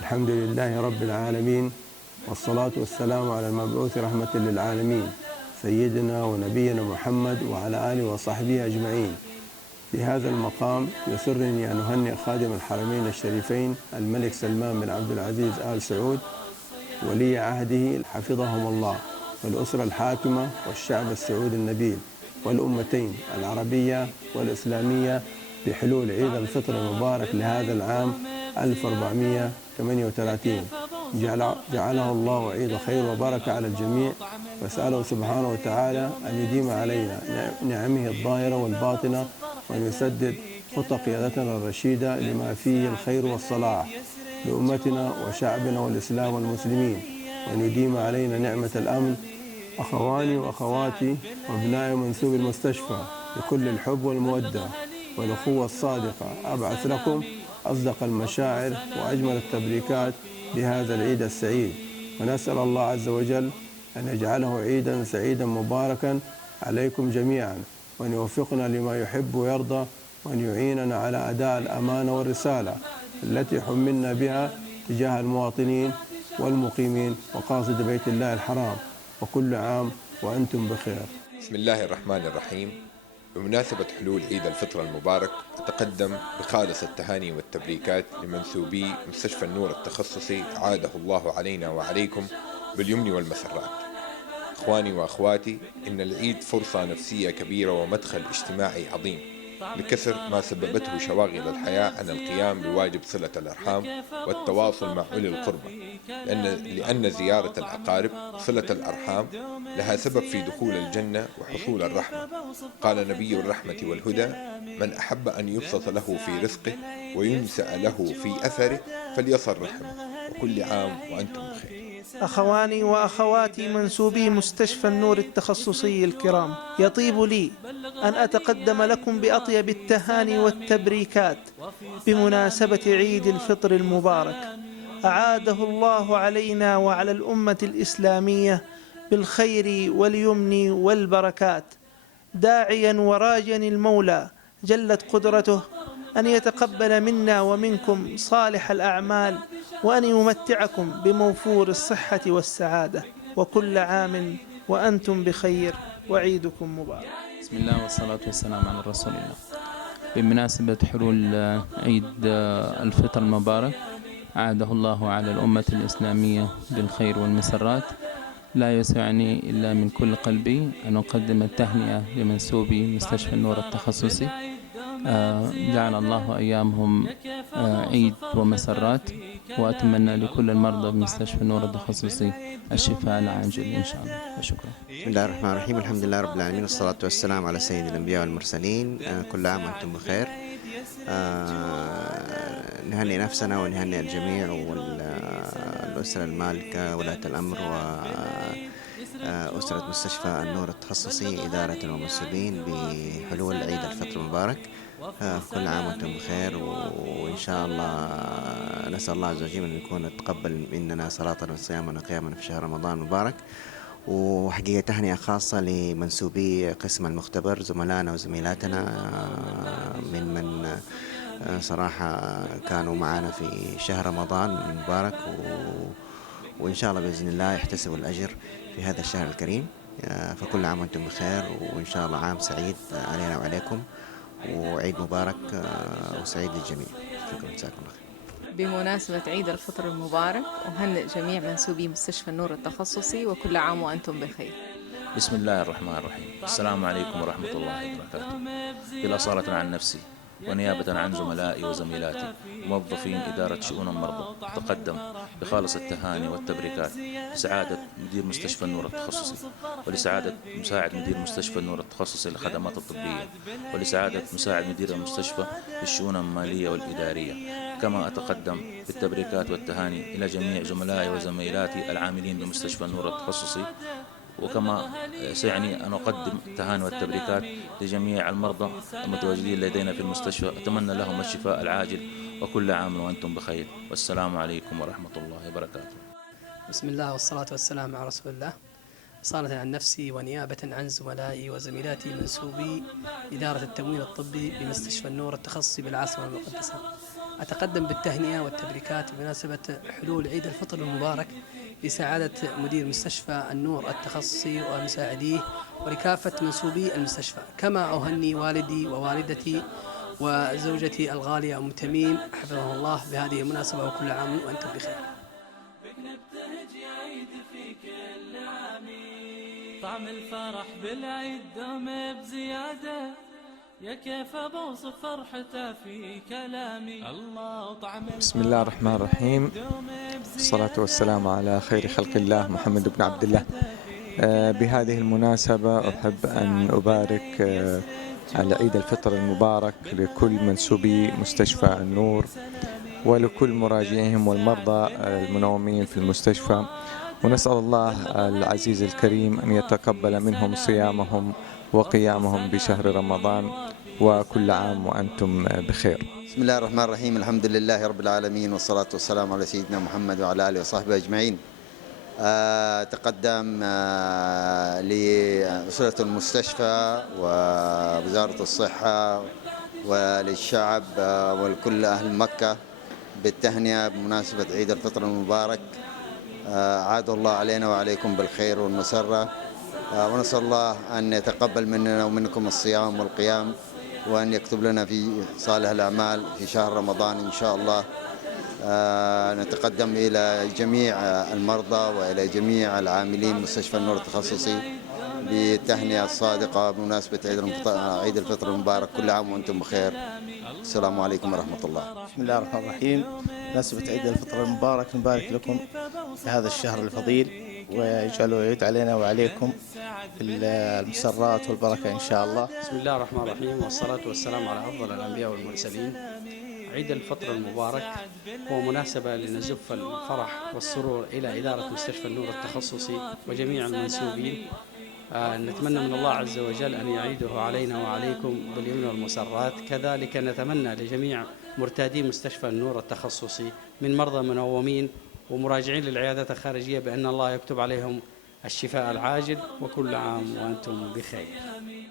الحمد لله رب العالمين، والصلاة والسلام على المبعوث رحمة للعالمين سيدنا ونبينا محمد وعلى آله وصحبه أجمعين. في هذا المقام يسرني أن أهنئ خادم الحرمين الشريفين الملك سلمان بن عبد العزيز آل سعود ولي عهده حفظهم الله، والأسرة الحاكمة والشعب السعودي النبيل والأمتين العربية والإسلامية بحلول عيد الفطر المبارك لهذا العام 1438. جعله الله عيد خير وبركة على الجميع، وأسأله سبحانه وتعالى أن يديم علينا نعمه الظاهرة والباطنة، وأن يسدد خطى قيادتنا الرشيدة لما فيه الخير والصلاح لأمتنا وشعبنا والإسلام والمسلمين، وأن يديم علينا نعمة الأمن. أخواني وأخواتي وابناء منسوب المستشفى، بكل الحب والمودة والأخوة الصادقة أبعث لكم أصدق المشاعر وأجمل التبريكات بهذا العيد السعيد، ونسأل الله عز وجل أن يجعله عيدا سعيدا مباركا عليكم جميعا، وأن يوفقنا لما يحب ويرضى، وأن يعيننا على أداء الأمانة والرسالة التي حملنا بها تجاه المواطنين والمقيمين وقاصد بيت الله الحرام، وكل عام وأنتم بخير. بسم الله الرحمن الرحيم. بمناسبة حلول عيد الفطر المبارك أتقدم بخالص التهاني والتبريكات لمنسوبي مستشفى النور التخصصي، عاده الله علينا وعليكم باليمن والمسرات. إخواني وأخواتي، إن العيد فرصة نفسية كبيرة ومدخل اجتماعي عظيم لكسر ما سببته شواغل الحياة عن القيام بواجب صلة الأرحام والتواصل مع أولي القربى، لأن زيارة الأقارب صلة الأرحام لها سبب في دخول الجنة وحصول الرحمة. قال نبي الرحمة والهدى: من أحب أن يبسط له في رزقه وينسأ له في أثره فليصل رحمه، وكل عام وأنتم بخير. أخواني وأخواتي منسوبي مستشفى النور التخصصي الكرام، يطيب لي أن أتقدم لكم بأطيب التهاني والتبريكات بمناسبة عيد الفطر المبارك، أعاده الله علينا وعلى الأمة الإسلامية بالخير واليمن والبركات، داعيا وراجيا المولى جلت قدرته أن يتقبل منا ومنكم صالح الأعمال، وأن يمتعكم بموفور الصحة والسعادة، وكل عام وأنتم بخير وعيدكم مبارك. بسم الله والصلاة والسلام على رسول الله. بمناسبة حلول عيد الفطر المبارك، عاده الله على الأمة الإسلامية بالخير والمسرات، لا يسعني إلا من كل قلبي أن أقدم التهنئة لمنسوبي مستشفى النور التخصصي، جعل الله أيامهم عيد ومسرات، وأتمنى لكل المرضى بمستشفى النور التخصصي الشفاء العاجل إن شاء الله، وشكرا. بسم الله الرحمن الرحيم. الحمد لله رب العالمين، والصلاة والسلام على سيد الأنبياء والمرسلين. كل عام وأنتم بخير. نهنئ نفسنا ونهنئ الجميع والأسرة المالكة، ولاة الأمر، وأسرة مستشفى النور التخصصي إدارة ومسؤولين بحلول عيد الفطر المبارك. كل عام وأنتم بخير، وإن شاء الله نسأل الله عز وجل أن يكون تقبل مننا صلاتنا وصيامنا وقيامنا في شهر رمضان المبارك. وحقيقة تهنئة خاصة لمنسوبي قسم المختبر، زملائنا وزميلاتنا من صراحة كانوا معنا في شهر رمضان المبارك، وإن شاء الله بإذن الله يحتسبوا الأجر في هذا الشهر الكريم. فكل عام وأنتم بخير، وإن شاء الله عام سعيد علينا وعليكم، وعيد مبارك وسعيد للجميع. شكرا، جزاكم الله خير. بمناسبة عيد الفطر المبارك أهنئ جميع منسوبي مستشفى النور التخصصي، وكل عام وأنتم بخير. بسم الله الرحمن الرحيم. السلام عليكم ورحمة الله وبركاته. بالأصالة عن نفسي ونيابة عن زملائي وزميلاتي موظفين إدارة شؤون المرضى، أتقدم بخالص التهاني والتبريكات لسعادة مدير مستشفى النور التخصصي، ولسعادة مساعد مدير مستشفى النور التخصصي للخدمات الطبية، ولسعادة مساعد مدير المستشفى للشؤون المالية والإدارية. كما أتقدم بالتبريكات والتهاني إلى جميع زملائي وزميلاتي العاملين بمستشفى النور التخصصي، وكما سيعني أن أقدم التهاني والتبريكات لجميع المرضى المتواجدين لدينا في المستشفى، أتمنى لهم الشفاء العاجل، وكل عام وأنتم بخير، والسلام عليكم ورحمة الله وبركاته. بسم الله والصلاة والسلام على رسول الله. صالة عن نفسي ونيابة عن زملائي وزميلاتي منسوبي إدارة التموين الطبي بمستشفى النور التخصصي بالعاصمة المقدسة، أتقدم بالتهنئة والتبريكات بمناسبة حلول عيد الفطر المبارك لسعادة مدير مستشفى النور التخصصي ومساعديه ولكافة منسوبي المستشفى، كما أهني والدي ووالدتي وزوجتي الغالية أم تميم حفظه الله بهذه المناسبة، وكل عام وأنتم بخير. طعم الفرح بالعيد دوم بزيادة، يا كيف بوصف فرحته في كلامي. الله طعم. بسم الله الرحمن الرحيم، الصلاة والسلام على خير خلق الله محمد بن عبد الله. بهذه المناسبة أحب أن أبارك على عيد الفطر المبارك لكل منسوبي مستشفى النور ولكل مراجعيهم والمرضى المنومين في المستشفى، ونسأل الله العزيز الكريم أن يتقبل منهم صيامهم وقيامهم بشهر رمضان، وكل عام وأنتم بخير. بسم الله الرحمن الرحيم، الحمد لله رب العالمين، والصلاة والسلام على سيدنا محمد وعلى آله وصحبه أجمعين. تقدم لأسرة المستشفى ووزارة الصحة وللشعب ولكل أهل مكة بالتهنئة بمناسبة عيد الفطر المبارك. عاد الله علينا وعليكم بالخير والمسرة، ونسأل الله أن يتقبل مننا ومنكم الصيام والقيام، وأن يكتب لنا في صالح الأعمال في شهر رمضان إن شاء الله. نتقدم إلى جميع المرضى وإلى جميع العاملين مستشفى النور التخصصي بالتهنئة الصادقة بمناسبة عيد الفطر المبارك. كل عام وأنتم بخير. السلام عليكم ورحمة الله. بسم الله الرحمن الرحيم، بمناسبة عيد الفطر المبارك نبارك لكم في هذا الشهر الفضيل، ويجعله يعود علينا وعليكم المسرات والبركة إن شاء الله. بسم الله الرحمن الرحيم، والصلاة والسلام على أفضل الأنبياء والمرسلين. عيد الفطر المبارك هو مناسبة لنزف الفرح والسرور إلى إدارة مستشفى النور التخصصي وجميع المنسوبين. نتمنى من الله عز وجل أن يعيده علينا وعليكم باليمن والمسرات. كذلك نتمنى لجميع مرتادي مستشفى النور التخصصي من مرضى منومين ومراجعين للعيادات الخارجية بأن الله يكتب عليهم الشفاء العاجل، وكل عام وأنتم بخير.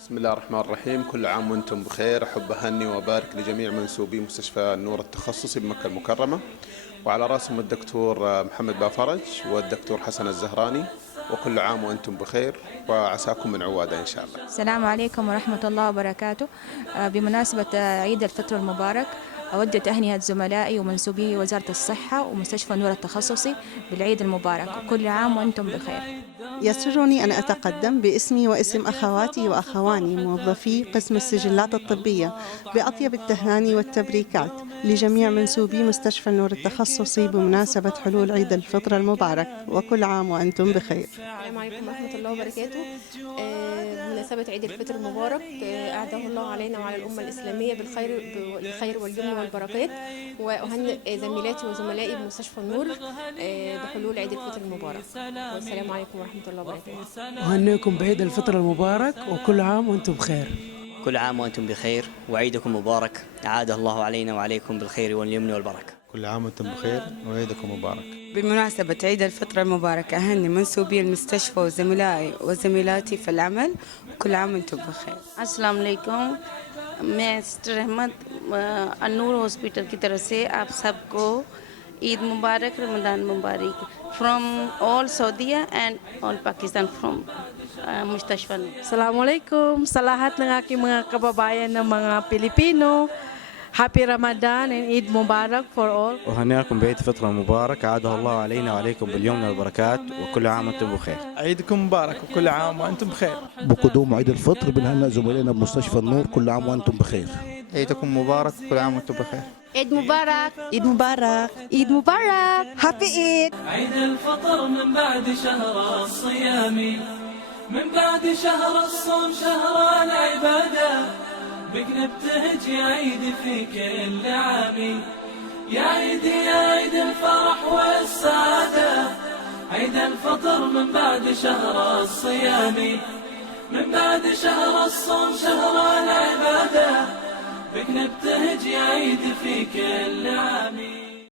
بسم الله الرحمن الرحيم، كل عام وأنتم بخير. أحب أهني وأبارك لجميع منسوبي مستشفى النور التخصصي بمكة المكرمة، وعلى رأسهم الدكتور محمد بافرج والدكتور حسن الزهراني، وكل عام وأنتم بخير وعساكم من عوادة إن شاء الله. السلام عليكم ورحمة الله وبركاته. بمناسبة عيد الفطر المبارك أود تهنئة زملائي ومنسوبي وزارة الصحة ومستشفى النور التخصصي بالعيد المبارك، وكل عام وأنتم بخير. يسرني أن أتقدم باسمي واسم أخواتي وأخواني موظفي قسم السجلات الطبية بأطيب التهاني والتبريكات لجميع منسوبي مستشفى النور التخصصي بمناسبة حلول عيد الفطر المبارك، وكل عام وأنتم بخير. السلام عليكم ورحمة الله وبركاته. بمناسبة عيد الفطر المبارك أعاده الله علينا وعلى الأمة الإسلامية بالخير واليمن والبركات، وأهنئ زميلاتي وزملائي بمستشفى النور بحلول عيد الفطر المبارك، والسلام عليكم ورحمة الله وبركاته. أهنئكم بعيد الفطر المبارك، وكل عام وأنتم بخير. كل عام وأنتم بخير وعيدكم مبارك، أعاده الله علينا وعليكم بالخير واليمن والبركة. كل عام وأنتم بخير وعيدكم مبارك. بمناسبة عيد الفطر المبارك أهني منسوبي المستشفى وزملائي وزميلاتي في العمل، وكل عام وأنتم بخير. अस्सलाम वालेकुम, मैं सिस्टर अहमद अन्नूर हॉस्पिटल की तरफ से आप सबको ईद मुबारक, रमज़ान मुबारक from all Saudi and all Pakistan from Mustashfa. Assalamualaikum, sa lahat ng aking mga kababayan ng mga Pilipino. Happy Ramadan and Eid Mubarak for all. أهنئكم بعيد الفطر المبارك، عاده الله علينا وعليكم باليمن والبركات، وكل عام وأنتم بخير. عيدكم مبارك وكل عام وأنتم بخير. بقدوم عيد الفطر بنهنئ زملائنا بمستشفى النور، كل عام وأنتم بخير. عيدكم مبارك وكل عام وأنتم بخير. عيد مبارك، عيد مبارك، عيد مبارك، هابي عيد. عيد الفطر من بعد شهر الصيام، من بعد شهر الصوم شهر العبادة، بك نبتهج يا عيد في كل عام، يا عيد يا عيد الفرح والسعادة. عيد الفطر من بعد شهر الصيام، من بعد شهر الصوم شهر العبادة، بك نبتهج يا عيد في كل عام.